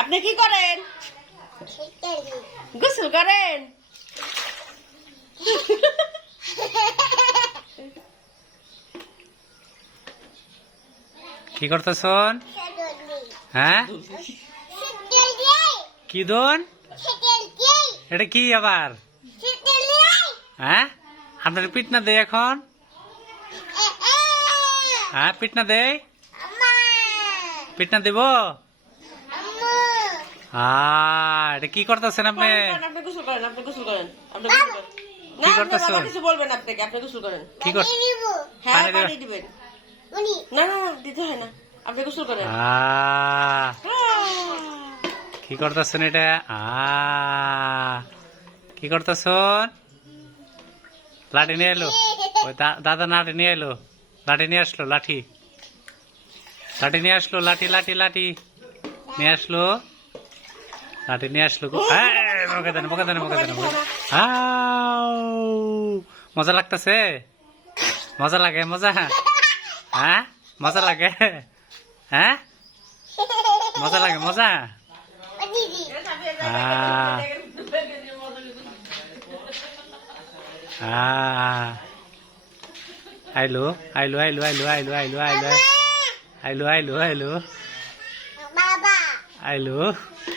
আপনি কি করেন? গোসল করেন? কি করতেছন? হ্যাঁ? কি দোন? এটা কি আবার? হ্যাঁ? আপনার পিট না দে এখন? হ্যাঁ পিট না দে পিট না দেব? আহ, এটা কি করতেছেন আপনি? আপনি গোসল করেন আপনি গোসল করেন। আপনি গোসল করেন। কি আপনার করতেছেন? কিছু বলবেন আপনাকে আপনি গোসল করেন। কি কর হ্যাঁ পানি দিবেন? না না দিতে হয় না। আপনি গোসল করেন। কি করতেছেন এটা? আহ, কি করতেছন? লাঠি নিয়ে এলো। ওই দা- দাদা লাঠি নিয়ে এলো। লাঠি নিয়ে আসলো লাঠি। লাঠি নিয়ে আসলো লাঠি লাঠি লাঠি। নিয়ে আসলো। লাঠি নিয়ে আসলো মুখে দেন মুখে দেন মুখে দেন মজা লাগতেছে মজা লাগে মজা হ্যাঁ মজা লাগে হ্যাঁ মজা লাগে মজা আইলো আইলো আইলো আইলো আইলো আইলো আইলো আইলো আইলো আইলো আইলো